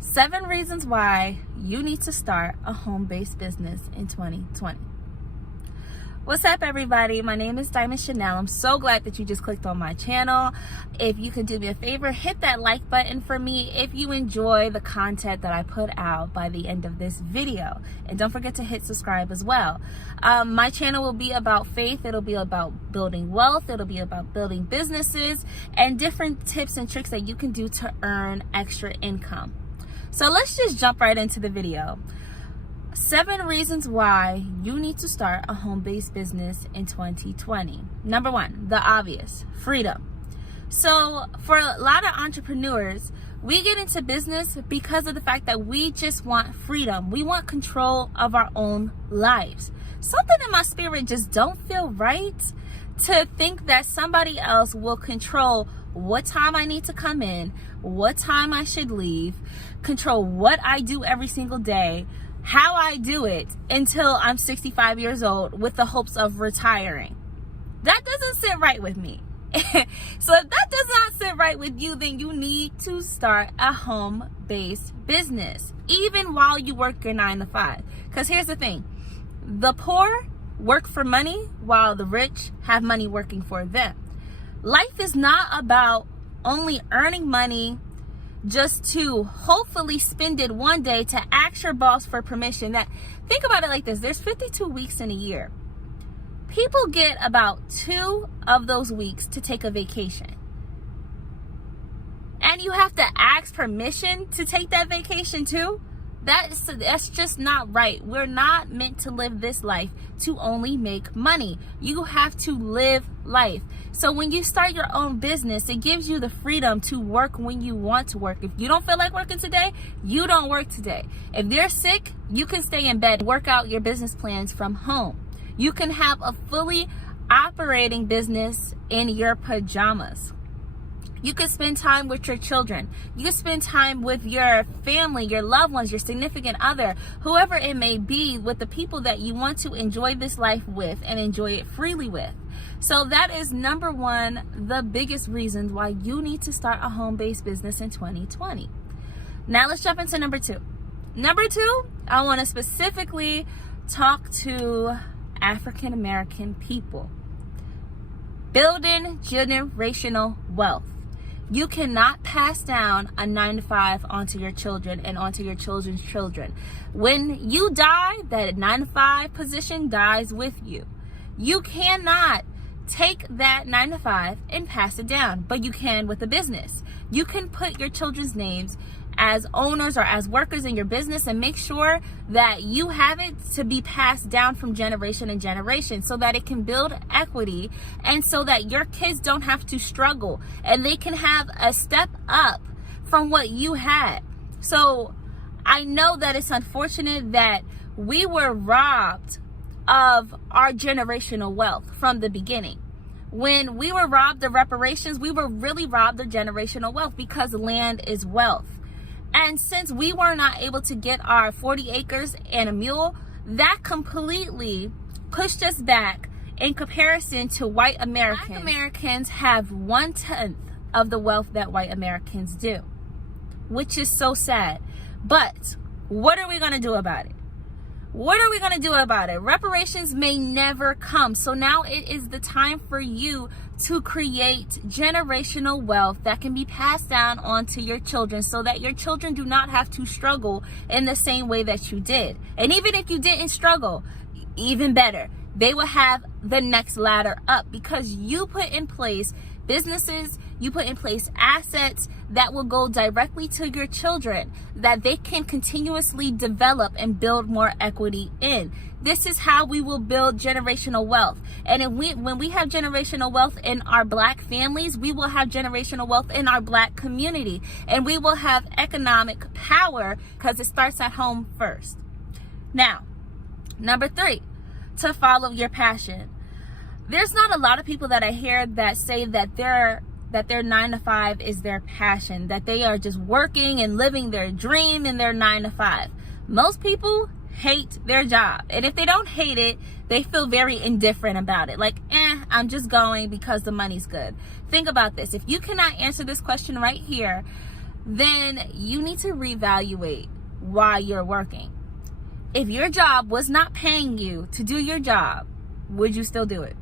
7 reasons why you need to start a home-based business in 2020. What's up, everybody? My name is Diamond Chanel. I'm so glad that you just clicked on my channel. If you could do me a favor, hit that like button for me if you enjoy the content that I put out by the end of this video. And don't forget to hit subscribe as well. My channel will be about faith. It'll be about building wealth. It'll be about building businesses and different tips and tricks that you can do to earn extra income. So let's just jump right into the video. 7 reasons why you need to start a home-based business in 2020. Number 1, the obvious, freedom. So for a lot of entrepreneurs, we get into business because of the fact that we just want freedom. We want control of our own lives. Something in my spirit just don't feel right to think that somebody else will control what time I need to come in, what time I should leave, control what I do every single day, how I do it until I'm 65 years old with the hopes of retiring. That doesn't sit right with me. So if that does not sit right with you, then you need to start a home-based business, even while you work your 9 to 5. Because here's the thing, the poor work for money while the rich have money working for them. Life is not about only earning money just to hopefully spend it one day to ask your boss for permission. Think about it like this, there's 52 weeks in a year. People get about 2 of those weeks to take a vacation. And you have to ask permission to take that vacation too? That's just not right. We're not meant to live this life to only make money. You have to live life. So when you start your own business, it gives you the freedom to work when you want to work. If you don't feel like working today, you don't work today. If you're sick, you can stay in bed, work out your business plans from home. You can have a fully operating business in your pajamas. You can spend time with your children. You can spend time with your family, your loved ones, your significant other, whoever it may be, with the people that you want to enjoy this life with and enjoy it freely with. So that is number 1, the biggest reasons why you need to start a home-based business in 2020. Now let's jump into number 2. Number 2, I want to specifically talk to African American people. Building generational wealth. You cannot pass down a 9 to 5 onto your children and onto your children's children. When you die, that 9 to 5 position dies with you. You cannot take that 9 to 5 and pass it down, but you can with a business. You can put your children's names as owners or as workers in your business and make sure that you have it to be passed down from generation and generation so that it can build equity and so that your kids don't have to struggle and they can have a step up from what you had. So I know that it's unfortunate that we were robbed of our generational wealth from the beginning. When we were robbed of reparations, we were really robbed of generational wealth because land is wealth. And since we were not able to get our 40 acres and a mule, that completely pushed us back in comparison to white Americans. Black Americans have 1/10 of the wealth that white Americans do, which is so sad. But what are we going to do about it? What are we going to do about it? Reparations may never come. So now it is the time for you to create generational wealth that can be passed down onto your children so that your children do not have to struggle in the same way that you did. And even if you didn't struggle, even better, they will have the next ladder up because you put in place businesses, you put in place assets that will go directly to your children that they can continuously develop and build more equity in. This is how we will build generational wealth. And when we have generational wealth in our Black families, we will have generational wealth in our Black community. And we will have economic power because it starts at home first. Now, number 3, to follow your passion. There's not a lot of people that I hear that say that their 9 to 5 is their passion, that they are just working and living their dream in their 9 to 5. Most people hate their job. And if they don't hate it, they feel very indifferent about it. Like, I'm just going because the money's good. Think about this. If you cannot answer this question right here, then you need to reevaluate why you're working. If your job was not paying you to do your job, would you still do it?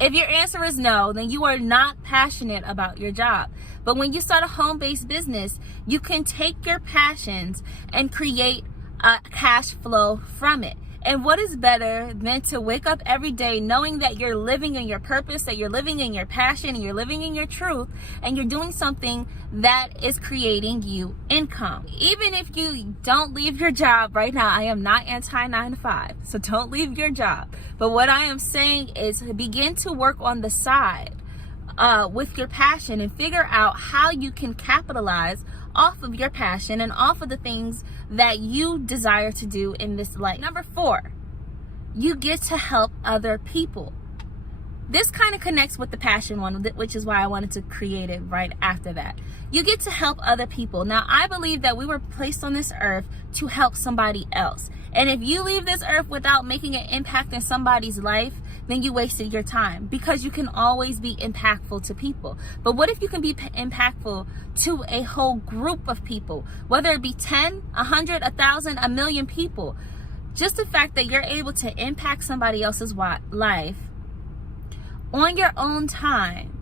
If your answer is no, then you are not passionate about your job. But when you start a home-based business, you can take your passions and create a cash flow from it. And what is better than to wake up every day knowing that you're living in your purpose, that you're living in your passion, and you're living in your truth, and you're doing something that is creating you income. Even if you don't leave your job right now, I am not anti 9 to 5, so don't leave your job. But what I am saying is begin to work on the side with your passion and figure out how you can capitalize off of your passion and off of the things that you desire to do in this life. Number 4, you get to help other people. This kind of connects with the passion one, which is why I wanted to create it right after that. You get to help other people. Now, I believe that we were placed on this earth to help somebody else. And if you leave this earth without making an impact in somebody's life, then you wasted your time, because you can always be impactful to people. But what if you can be impactful to a whole group of people, whether it be 10, 100, 1,000, a million people? Just the fact that you're able to impact somebody else's life on your own time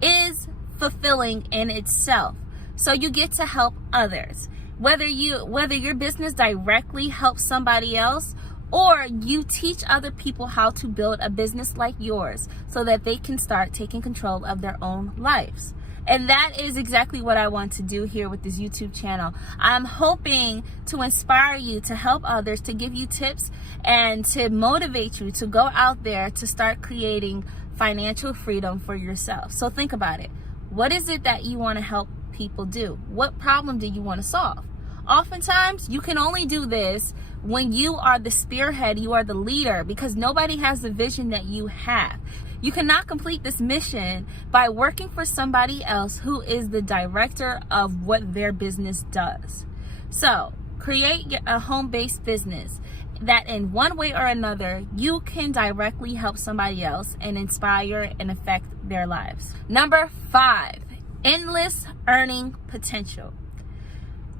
is fulfilling in itself. So you get to help others, whether your business directly helps somebody else, or you teach other people how to build a business like yours so that they can start taking control of their own lives. And that is exactly what I want to do here with this YouTube channel. I'm hoping to inspire you, to help others, to give you tips, and to motivate you to go out there to start creating financial freedom for yourself. So think about it. What is it that you want to help people do? What problem do you want to solve? Oftentimes, you can only do this when you are the spearhead, you are the leader, because nobody has the vision that you have. You cannot complete this mission by working for somebody else who is the director of what their business does. So, create a home-based business that in one way or another, you can directly help somebody else and inspire and affect their lives. Number 5, endless earning potential.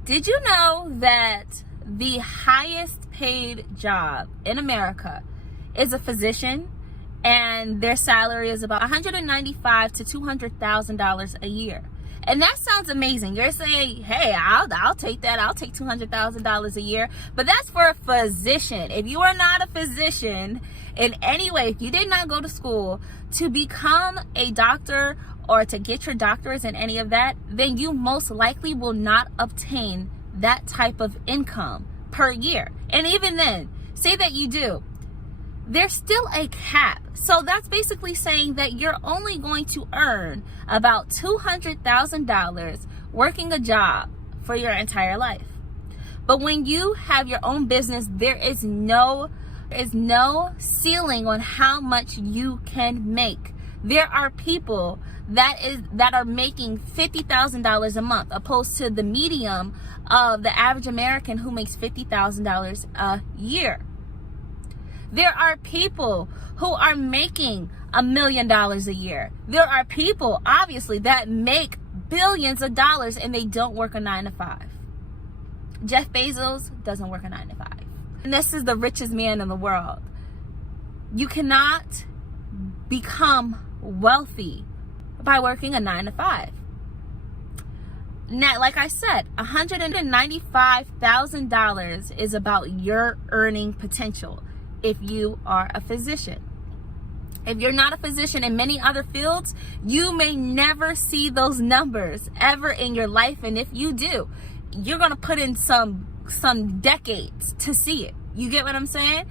Did you know that the highest paid job in America is a physician, and their salary is about $195,000 to $200,000 a year? And that sounds amazing. You're saying, hey, I'll take that. I'll take $200,000 a year. But that's for a physician. If you are not a physician in any way, if you did not go to school to become a doctor or to get your doctorates in any of that, then you most likely will not obtain that type of income per year. And even then, say that you do, there's still a cap. So that's basically saying that you're only going to earn about $200,000 working a job for your entire life. But when you have your own business, there is no ceiling on how much you can make. There are people that are making $50,000 a month, opposed to the medium of the average American who makes $50,000 a year. There are people who are making $1 million a year. There are people, obviously, that make billions of dollars and they don't work a 9 to 5. Jeff Bezos doesn't work a 9 to 5. And this is the richest man in the world. You cannot become wealthy by working a 9 to 5. Now, like I said, $195,000 is about your earning potential if you are a physician. If you're not a physician in many other fields, you may never see those numbers ever in your life. And if you do, you're going to put in some decades to see it. You get what I'm saying?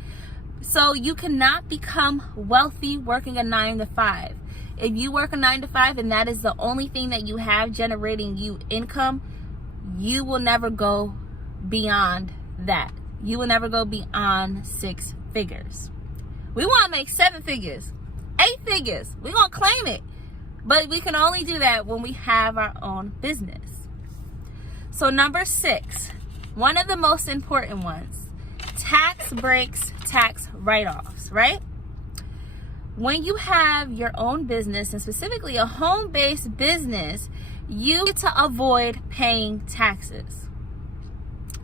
So you cannot become wealthy working a 9 to 5. If you work a 9 to 5 and that is the only thing that you have generating you income, you will never go beyond that. You will never go beyond 6 figures. We want to make 7 figures, 8 figures. We're going to claim it. But we can only do that when we have our own business. So number 6, one of the most important ones, tax breaks, tax write-offs, right? When you have your own business, and specifically a home-based business, you get to avoid paying taxes.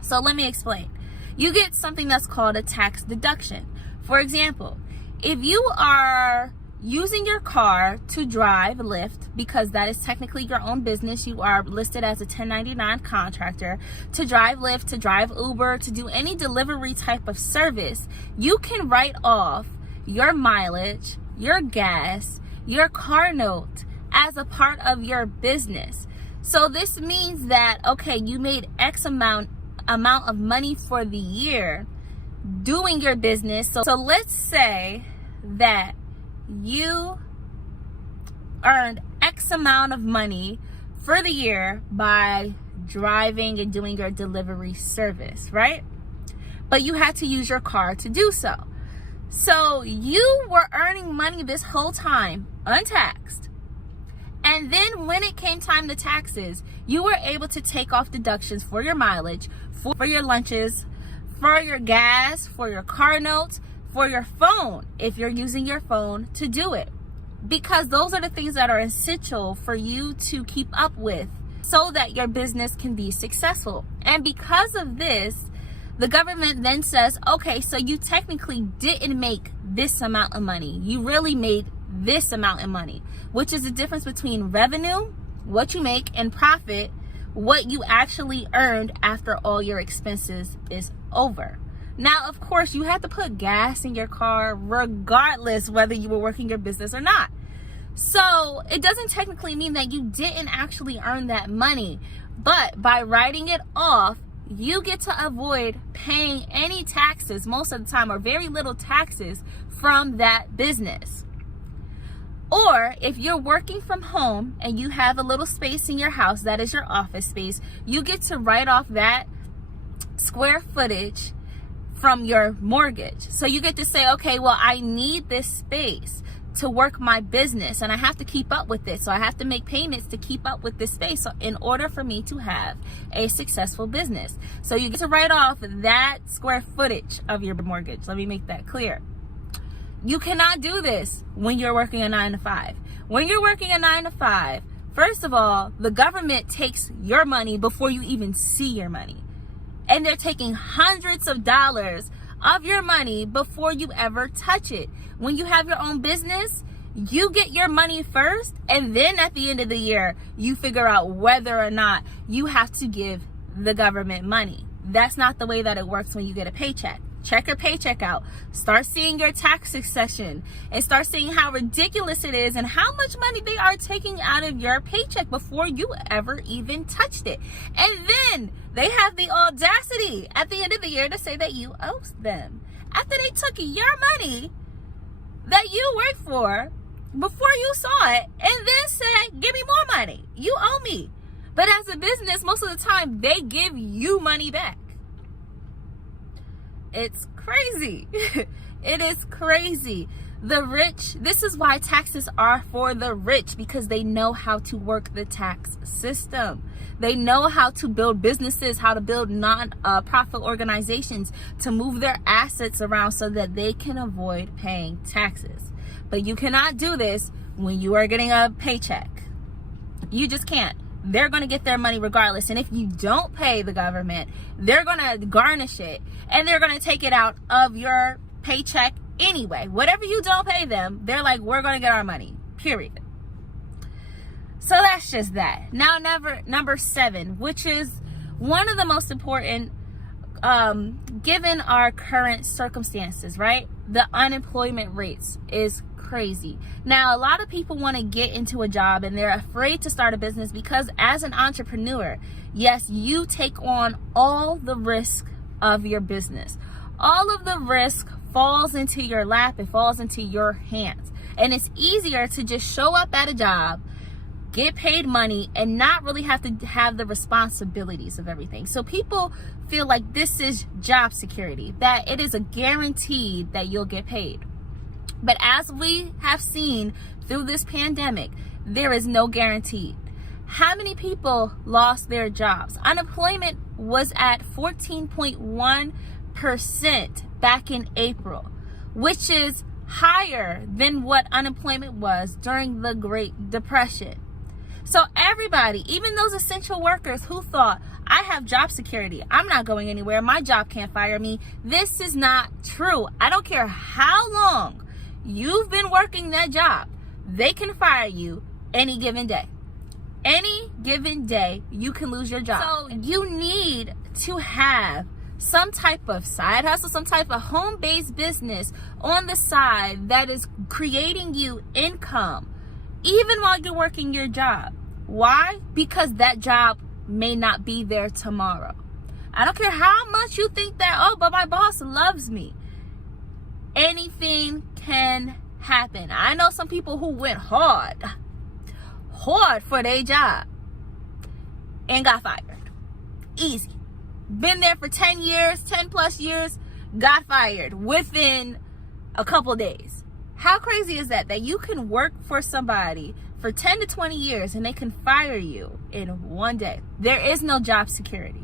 So let me explain. You get something that's called a tax deduction. For example, if you are using your car to drive Lyft, because that is technically your own business, you are listed as a 1099 contractor, to drive Lyft, to drive Uber, to do any delivery type of service, you can write off your mileage, your gas, your car note as a part of your business. So this means that, okay, you made X amount of money for the year doing your business. So let's say that you earned X amount of money for the year by driving and doing your delivery service, right? But you had to use your car to do so. So you were earning money this whole time, untaxed. And then when it came time to taxes, you were able to take off deductions for your mileage, for your lunches, for your gas, for your car notes, for your phone, if you're using your phone to do it. Because those are the things that are essential for you to keep up with so that your business can be successful. And because of this, the government then says, okay, so you technically didn't make this amount of money. You really made this amount of money, which is the difference between revenue, what you make, and profit, what you actually earned after all your expenses is over. Now, of course, you have to put gas in your car regardless whether you were working your business or not. So it doesn't technically mean that you didn't actually earn that money, but by writing it off, you get to avoid paying any taxes most of the time, or very little taxes from that business. Or if you're working from home and you have a little space in your house that is your office space, you get to write off that square footage from your mortgage. So you get to say, okay, well, I need this space to work my business and I have to keep up with this. So I have to make payments to keep up with this space in order for me to have a successful business. So you get to write off that square footage of your mortgage. Let me make that clear. You cannot do this when you're working a 9-to-5. When you're working a 9-to-5, first of all, the government takes your money before you even see your money. And they're taking hundreds of dollars of your money before you ever touch it. When you have your own business, you get your money first, and then at the end of the year, you figure out whether or not you have to give the government money. That's not the way that it works when you get a paycheck. Check your paycheck out. Start seeing your tax succession and start seeing how ridiculous it is and how much money they are taking out of your paycheck before you ever even touched it. And then they have the audacity at the end of the year to say that you owe them. After they took your money that you worked for before you saw it and then said, give me more money. You owe me. But as a business, most of the time, they give you money back. It's crazy. It is crazy. The rich, this is why taxes are for the rich, because they know how to work the tax system. They know how to build businesses, how to build non-profit organizations, to move their assets around so that they can avoid paying taxes. But you cannot do this when you are getting a paycheck. You just can't. They're going to get their money regardless. And if you don't pay the government, they're going to garnish it and they're going to take it out of your paycheck anyway. Whatever you don't pay them, they're like, we're going to get our money, period. So that's just that. Now, number 7, which is one of the most important, given our current circumstances, right? The unemployment rates is crazy. Now, a lot of people want to get into a job and they're afraid to start a business because as an entrepreneur, yes, you take on all the risk of your business. All of the risk falls into your lap, it falls into your hands. And it's easier to just show up at a job, get paid money, and not really have to have the responsibilities of everything. So people feel like this is job security, that it is a guarantee that you'll get paid. But as we have seen through this pandemic, there is no guarantee. How many people lost their jobs? Unemployment was at 14.1% back in April, which is higher than what unemployment was during the Great Depression. So everybody, even those essential workers who thought, I have job security, I'm not going anywhere, my job can't fire me, this is not true. I don't care how long you've been working that job, they can fire you any given day. Any given day, you can lose your job. So you need to have some type of side hustle, some type of home-based business on the side that is creating you income, even while you're working your job. Why? Because that job may not be there tomorrow. I don't care how much you think that, oh, but my boss loves me. Anything can happen. I know some people who went hard for their job and got fired. Easy. Been there for 10 years, 10 plus years, got fired within a couple days. How crazy is that? That you can work for somebody for 10 to 20 years and they can fire you in one day. There is no job security.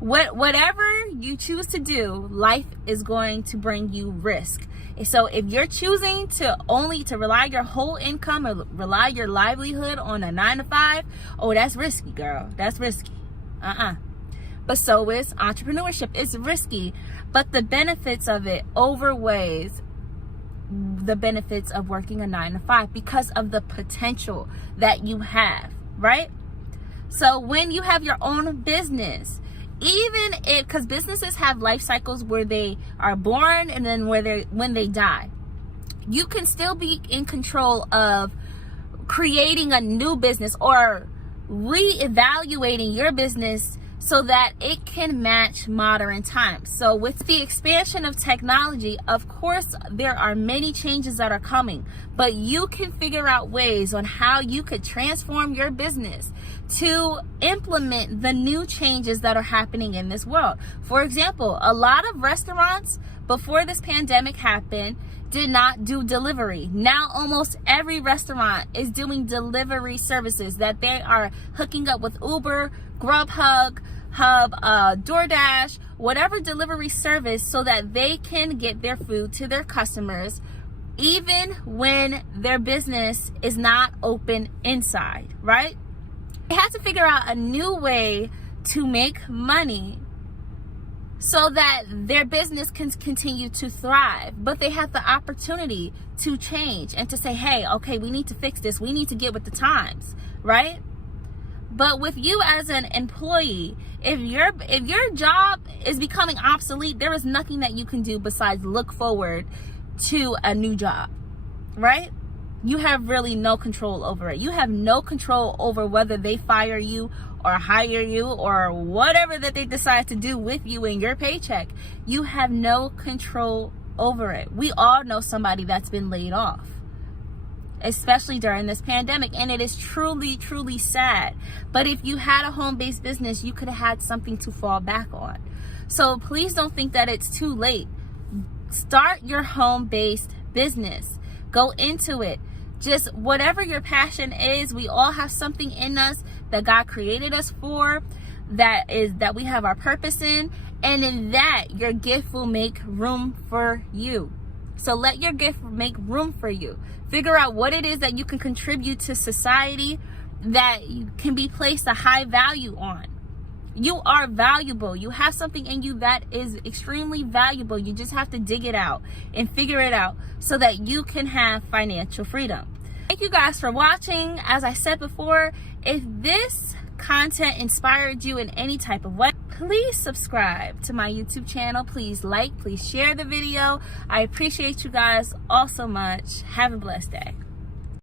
Whatever you choose to do, life is going to bring you risk. So if you're choosing to rely your whole income or rely your livelihood on a 9-to-5, oh, that's risky, girl. That's risky. But so is entrepreneurship. It's risky, but the benefits of it outweighs the benefits of working a 9-to-5 because of the potential that you have, right? So when you have your own business, even if, because businesses have life cycles where they are born and then when they die, you can still be in control of creating a new business or reevaluating your business so that it can match modern times. So with the expansion of technology, of course, there are many changes that are coming, but you can figure out ways on how you could transform your business to implement the new changes that are happening in this world. For example, a lot of restaurants before this pandemic happened did not do delivery. Now almost every restaurant is doing delivery services, that they are hooking up with Uber, Grubhub, DoorDash, whatever delivery service, so that they can get their food to their customers even when their business is not open inside, right? They have to figure out a new way to make money so that their business can continue to thrive. But they have the opportunity to change and to say, hey, okay, we need to fix this. We need to get with the times, right? But with you as an employee, if your job is becoming obsolete, there is nothing that you can do besides look forward to a new job, right? You have really no control over it. You have no control over whether they fire you or hire you or whatever that they decide to do with you in your paycheck. You have no control over it. We all know somebody that's been laid off, especially during this pandemic, and it is truly, truly sad. But if you had a home-based business, you could have had something to fall back on. So please don't think that it's too late. Start your home-based business. Go into it. Just whatever your passion is, we all have something in us that God created us for, that we have our purpose in, and in that your gift will make room for you. So let your gift make room for you. Figure out what it is that you can contribute to society that can be placed a high value on. You are valuable. You have something in you that is extremely valuable. You just have to dig it out and figure it out so that you can have financial freedom. Thank you guys for watching. As I said before, if this content inspired you in any type of way, please subscribe to my YouTube channel. Please like, please share the video. I appreciate you guys all so much. Have a blessed day.